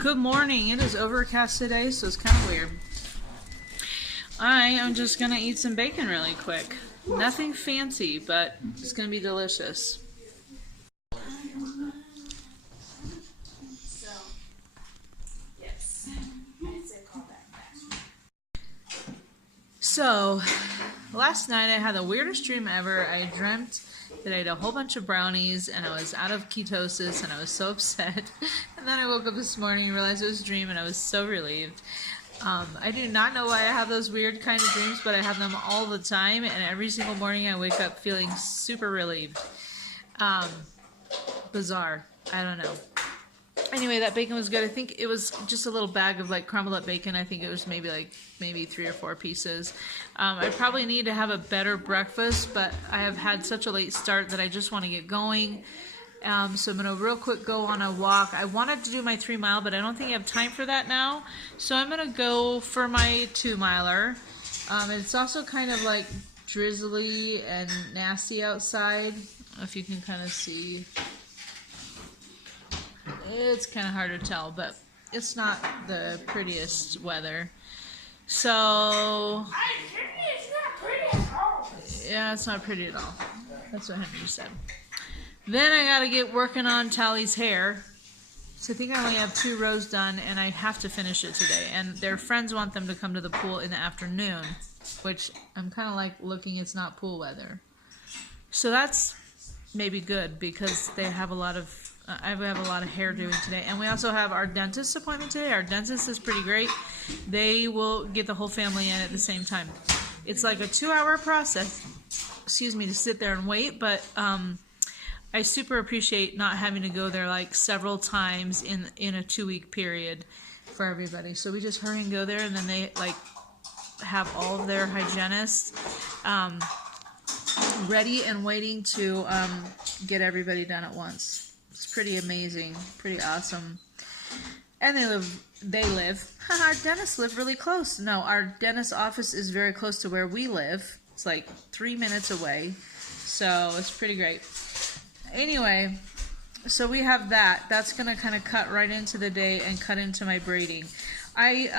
Good morning. It is overcast today, so it's kind of weird. I am just going to eat some bacon really quick. Nothing fancy, but it's going to be delicious. So, last night I had the weirdest dream ever. I dreamt that I had a whole bunch of brownies and I was out of ketosis and I was so upset. And then I woke up this morning and realized it was a dream and I was so relieved. I do not know why I have those weird kind of dreams, but I have them all the time, and every single morning I wake up feeling super relieved. Bizarre. I don't know. Anyway, that bacon was good. I think it was just a little bag of like crumbled up bacon. I think it was maybe 3 or 4 pieces. I probably need to have a better breakfast, but I have had such a late start that I just want to get going. So I'm going to real quick go on a walk. I wanted to do my 3-mile, but I don't think I have time for that now. So I'm going to go for my 2-miler. It's also kind of like drizzly and nasty outside. I don't know if you can kind of see. It's kind of hard to tell, but it's not the prettiest weather. So, It's not pretty at all. Yeah, it's not pretty at all. That's what Henry said. Then I gotta get working on Tally's hair. So I think I only have 2 rows done, and I have to finish it today. And their friends want them to come to the pool in the afternoon, which I'm kind of like looking, it's not pool weather. So that's maybe good because they have a lot of, I have a lot of hair doing today. And we also have our dentist appointment today. Our dentist is pretty great. They will get the whole family in at the same time. It's like a 2-hour process, to sit there and wait, but I super appreciate not having to go there like several times in a 2-week period for everybody. So we just hurry and go there, and then they like have all of their hygienists ready and waiting to get everybody done at once. It's pretty amazing, pretty awesome. And they live. Our dentists live really close. No, our dentist office is very close to where we live. It's like 3 minutes away. So it's pretty great. Anyway, so we have that. That's going to kind of cut right into the day and cut into my braiding. I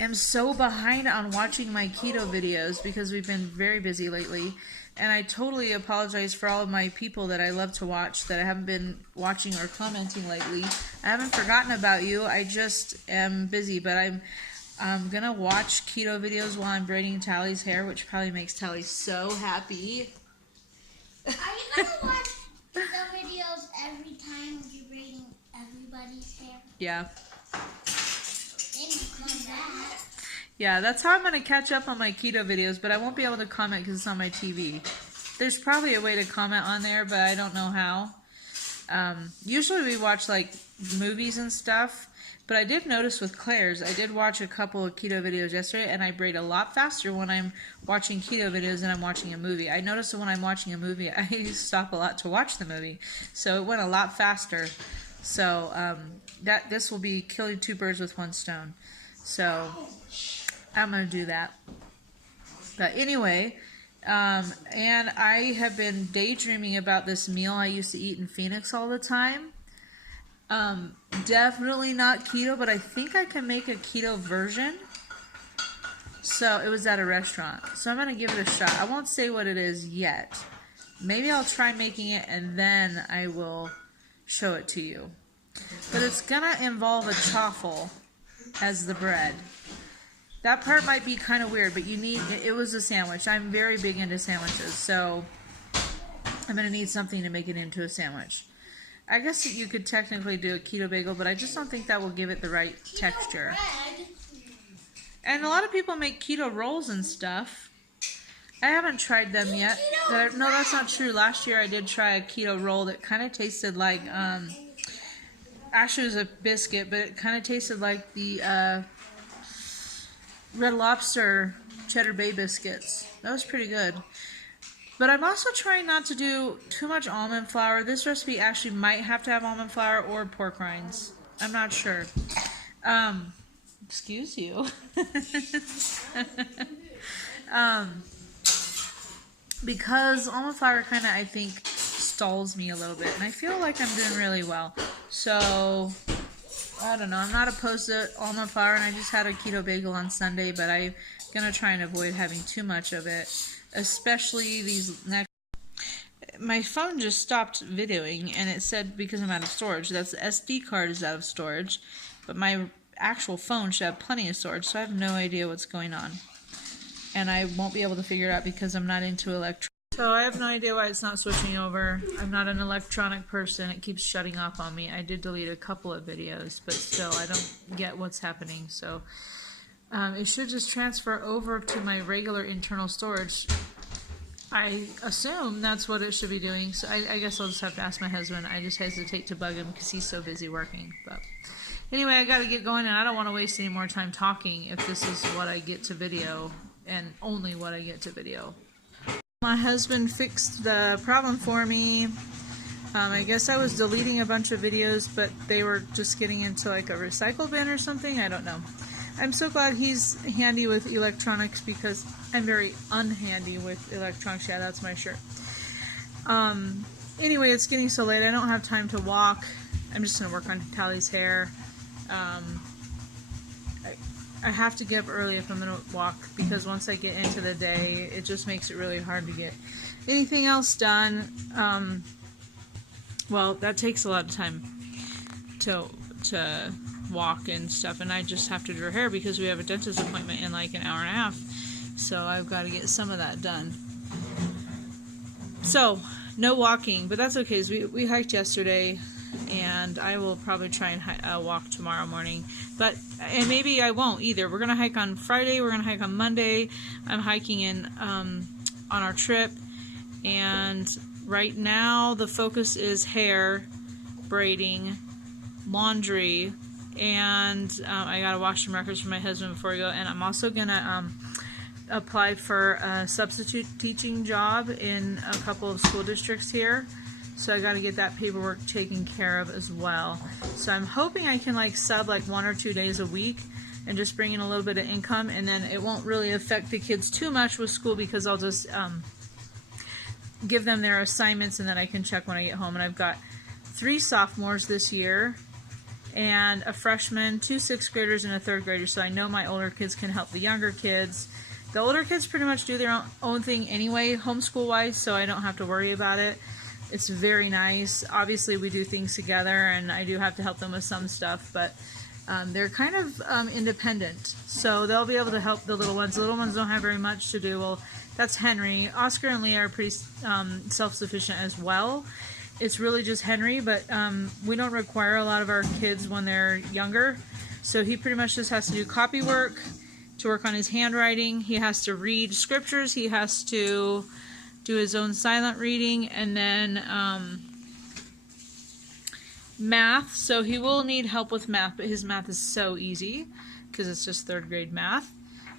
am so behind on watching my keto videos because we've been very busy lately. And I totally apologize for all of my people that I love to watch that I haven't been watching or commenting lately. I haven't forgotten about you. I just am busy, but I'm going to watch keto videos while I'm braiding Tally's hair, which probably makes Tally so happy. Are you going to watch the videos every time you're braiding everybody's hair? Yeah. Then you come back. Yeah, that's how I'm going to catch up on my keto videos, but I won't be able to comment because it's on my TV. There's probably a way to comment on there, but I don't know how. Usually we watch like movies and stuff, but I did notice with Claire's, I did watch a couple of keto videos yesterday, and I braid a lot faster when I'm watching keto videos than I'm watching a movie. I noticed that when I'm watching a movie, I stop a lot to watch the movie, so it went a lot faster. So this will be killing 2 birds with 1 stone. So I'm going to do that. But anyway, and I have been daydreaming about this meal I used to eat in Phoenix all the time. Definitely not keto, but I think I can make a keto version. So it was at a restaurant. So I'm going to give it a shot. I won't say what it is yet. Maybe I'll try making it and then I will show it to you. But it's going to involve a chaffle as the bread. That part might be kind of weird, but it was a sandwich. I'm very big into sandwiches, so I'm going to need something to make it into a sandwich. I guess you could technically do a keto bagel, but I just don't think that will give it the right texture. Bread. And a lot of people make keto rolls and stuff. I haven't tried them yet. No, that's not true. Last year I did try a keto roll that kind of tasted like, actually it was a biscuit, but it kind of tasted like the Red Lobster Cheddar Bay biscuits. That was pretty good. But I'm also trying not to do too much almond flour. This recipe actually might have to have almond flour or pork rinds. I'm not sure. Excuse you. Because almond flour kind of, I think, stalls me a little bit, and I feel like I'm doing really well. So I don't know, I'm not opposed to almond flour, and I just had a keto bagel on Sunday, but I'm gonna try and avoid having too much of it, especially these next. My phone just stopped videoing, and it said because I'm out of storage. That's the SD card is out of storage, but my actual phone should have plenty of storage, so I have no idea what's going on. And I won't be able to figure it out because I'm not into electronics. So I have no idea why it's not switching over. I'm not an electronic person. It keeps shutting off on me. I did delete a couple of videos, but still I don't get what's happening. So it should just transfer over to my regular internal storage. I assume that's what it should be doing. So I guess I'll just have to ask my husband. I just hesitate to bug him because he's so busy working. But anyway, I got to get going, and I don't want to waste any more time talking if this is what I get to video and only what I get to video. My husband fixed the problem for me. I guess I was deleting a bunch of videos, but they were just getting into like a recycle bin or something. I don't know. I'm so glad he's handy with electronics because I'm very unhandy with electronics. Yeah, that's my shirt. Anyway, it's getting so late. I don't have time to walk. I'm just going to work on Tally's hair. I have to get up early if I'm going to walk because once I get into the day, it just makes it really hard to get anything else done. Well, that takes a lot of time to walk and stuff, and I just have to do her hair because we have a dentist appointment in like an hour and a half, so I've got to get some of that done. So, no walking, but that's okay. We hiked yesterday, and I will probably try and walk tomorrow morning. And maybe I won't either. We're gonna hike on Friday. We're gonna hike on Monday. I'm hiking in on our trip, and right now the focus is hair, braiding, laundry, and I gotta wash some records for my husband before we go. And I'm also gonna apply for a substitute teaching job in a couple of school districts here. So I got to get that paperwork taken care of as well. So I'm hoping I can like sub like 1 or 2 days a week and just bring in a little bit of income, and then it won't really affect the kids too much with school because I'll just give them their assignments and then I can check when I get home. And I've got 3 sophomores this year and a freshman, 2 6th graders, and a 3rd grader. So I know my older kids can help the younger kids. The older kids pretty much do their own thing anyway, homeschool-wise, so I don't have to worry about it. It's very nice. Obviously, we do things together, and I do have to help them with some stuff, but they're kind of independent, so they'll be able to help the little ones. The little ones don't have very much to do. Well, that's Henry. Oscar and Leah are pretty self-sufficient as well. It's really just Henry, but we don't require a lot of our kids when they're younger, so he pretty much just has to do copy work, to work on his handwriting. He has to read scriptures. He has to do his own silent reading, and then math. So he will need help with math, but his math is so easy because it's just 3rd grade math.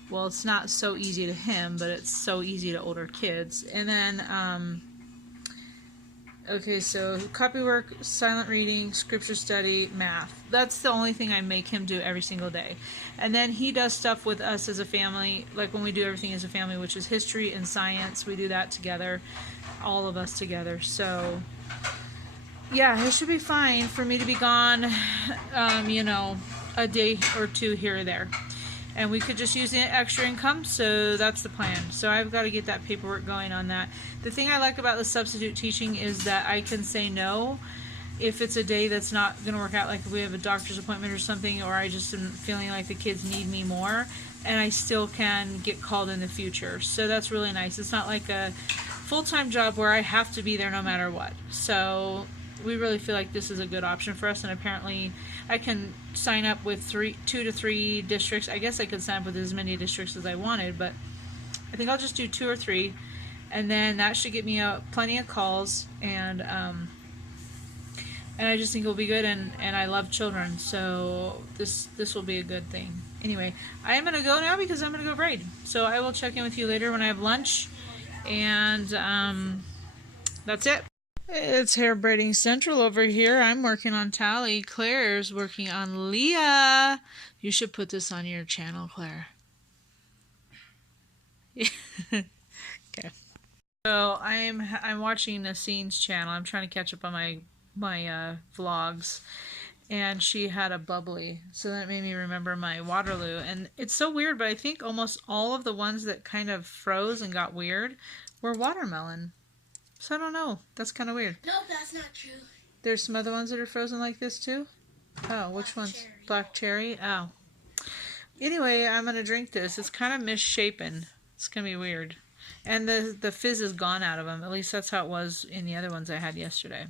Well, it's not so easy to him, but it's so easy to older kids. And then okay, so copy work, silent reading, scripture study, math. That's the only thing I make him do every single day. And then he does stuff with us as a family, like when we do everything as a family, which is history and science. We do that together, all of us together. So, yeah, it should be fine for me to be gone, you know, a day or 2 here or there. And we could just use the extra income, so that's the plan. So I've got to get that paperwork going on that. The thing I like about the substitute teaching is that I can say no if it's a day that's not going to work out, like if we have a doctor's appointment or something, or I just am feeling like the kids need me more, and I still can get called in the future. So that's really nice. It's not like a full-time job where I have to be there no matter what. So we really feel like this is a good option for us, and apparently I can sign up with 2 to 3 districts. I guess I could sign up with as many districts as I wanted, but I think I'll just do 2 or 3, and then that should get me plenty of calls, and I just think it'll be good, and I love children, so this will be a good thing. Anyway, I am going to go now because I'm going to go braid. So I will check in with you later when I have lunch, and that's it. It's Hair Braiding Central over here. I'm working on Tally. Claire's working on Leah. You should put this on your channel, Claire. Okay. So I'm watching Nassine's channel. I'm trying to catch up on my vlogs, and she had a bubbly, so that made me remember my Waterloo. And it's so weird, but I think almost all of the ones that kind of froze and got weird were watermelon. So I don't know. That's kind of weird. No, that's not true. There's some other ones that are frozen like this too? Oh, which ones? Cherry. Black cherry? Oh. Anyway, I'm going to drink this. It's kind of misshapen. It's going to be weird. And the fizz is gone out of them. At least that's how it was in the other ones I had yesterday.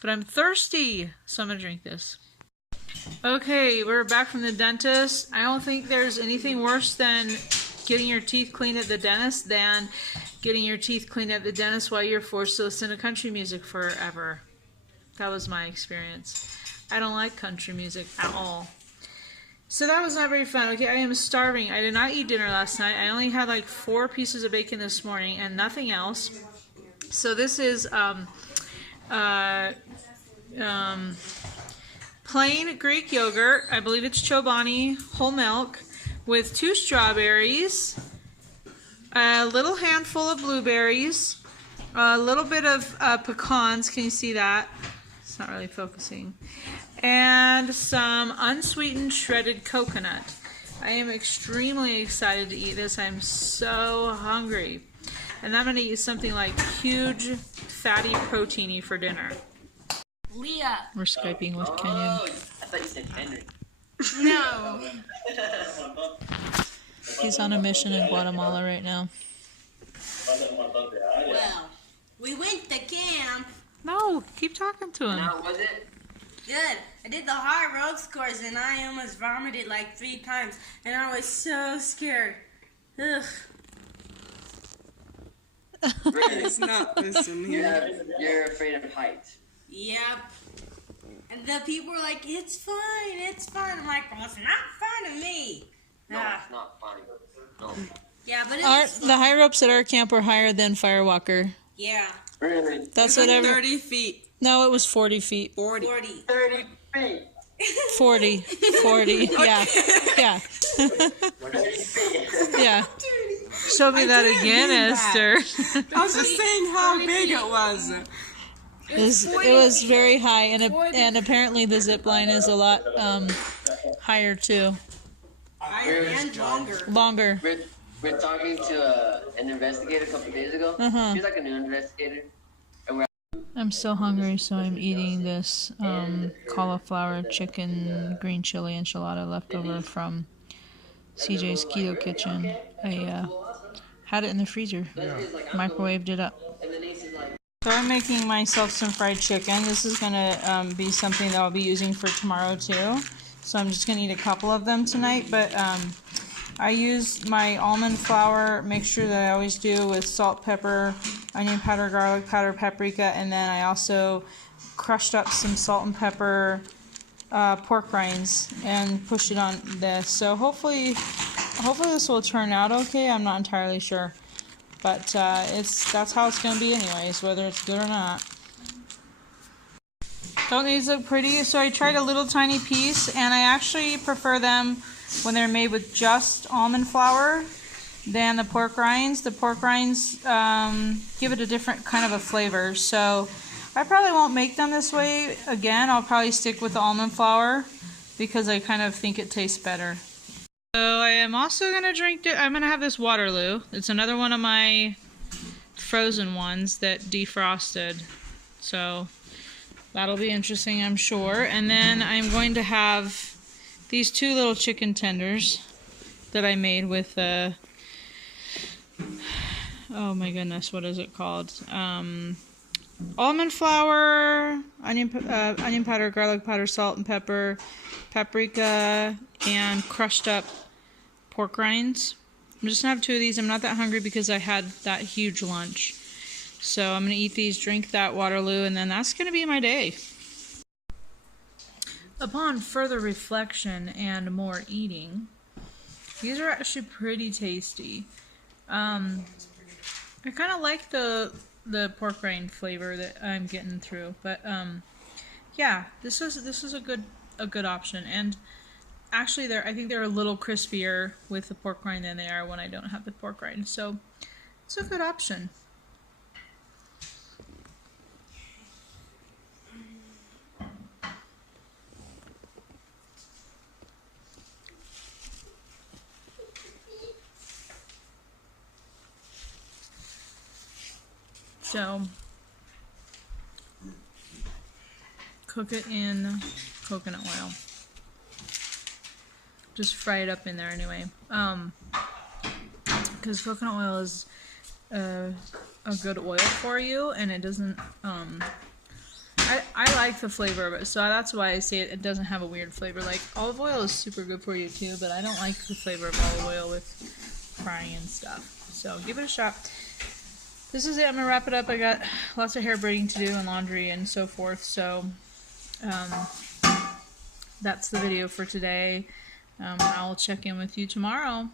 But I'm thirsty, so I'm going to drink this. Okay, we're back from the dentist. I don't think there's anything worse than getting your teeth cleaned at the dentist than getting your teeth cleaned at the dentist while you're forced to listen to country music forever. That was my experience. I don't like country music at all. So that was not very fun. Okay, I am starving. I did not eat dinner last night. I only had like 4 pieces of bacon this morning and nothing else. So this is plain Greek yogurt. I believe it's Chobani whole milk with 2 strawberries, a little handful of blueberries, a little bit of pecans. Can you see that? It's not really focusing. And some unsweetened shredded coconut. I am extremely excited to eat this. I'm so hungry. And I'm going to eat something like huge, fatty, proteiny for dinner. Leah. We're Skyping with Kenyon. Oh, I thought you said Henry. No. He's on a mission in Guatemala right now. Well, we went to camp. No, keep talking to him. How was it? Good. I did the high road course and I almost vomited like 3 times. And I was so scared. Ugh. It's not this in here. You're afraid of heights. Yep. And the people were like, it's fine, it's fine. I'm like, well, it's not fun to me. No, Ah. it's not funny. No. Yeah, but it's The high ropes at our camp were higher than Firewalker. yeah, Really? That's whatever. 30 feet. No, it was 40 feet. 40. 40. 30 feet. 40. 40. Yeah. Yeah. 30 feet. Yeah. Show me that didn't again, mean that. Esther. I was just saying how big it was. It was very high, and apparently the zip line is a lot higher too. Higher and longer. Longer. We're talking to an investigator a couple days ago. Uh-huh. She's like a new investigator. I'm so hungry, so I'm eating this cauliflower chicken green chili enchilada left over from CJ's Keto Kitchen. I had it in the freezer, microwaved it up. So I'm making myself some fried chicken. This is going to be something that I'll be using for tomorrow too. So I'm just going to eat a couple of them tonight, but I use my almond flour mixture that I always do with salt, pepper, onion powder, garlic powder, paprika, and then I also crushed up some salt and pepper pork rinds and pushed it on this. So hopefully this will turn out okay. I'm not entirely sure, but that's how it's going to be anyways, whether it's good or not. Don't these look pretty? So I tried a little tiny piece, and I actually prefer them when they're made with just almond flour than the pork rinds. The pork rinds give it a different kind of a flavor. So I probably won't make them this way again. I'll probably stick with the almond flour because I kind of think it tastes better. So I am also going to drink it. I'm going to have this Waterloo. It's another one of my frozen ones that defrosted. So that'll be interesting, I'm sure. And then I'm going to have these 2 little chicken tenders that I made with, oh my goodness, what is it called? Almond flour, onion powder, garlic powder, salt and pepper, paprika, and crushed up pork rinds. I'm just gonna have 2 of these. I'm not that hungry because I had that huge lunch. So I'm gonna eat these, drink that Waterloo, and then that's gonna be my day. Upon further reflection and more eating, these are actually pretty tasty. I kind of like the pork rind flavor that I'm getting through, but yeah, this is a good option. And actually, I think they're a little crispier with the pork rind than they are when I don't have the pork rind. So it's a good option. So cook it in coconut oil. Just fry it up in there anyway. Because coconut oil is a good oil for you, and it doesn't. I like the flavor of it, so that's why I say it doesn't have a weird flavor. Like olive oil is super good for you too, but I don't like the flavor of olive oil with frying and stuff. So give it a shot. This is it. I'm gonna wrap it up. I got lots of hair braiding to do and laundry and so forth. So that's the video for today. I'll check in with you tomorrow.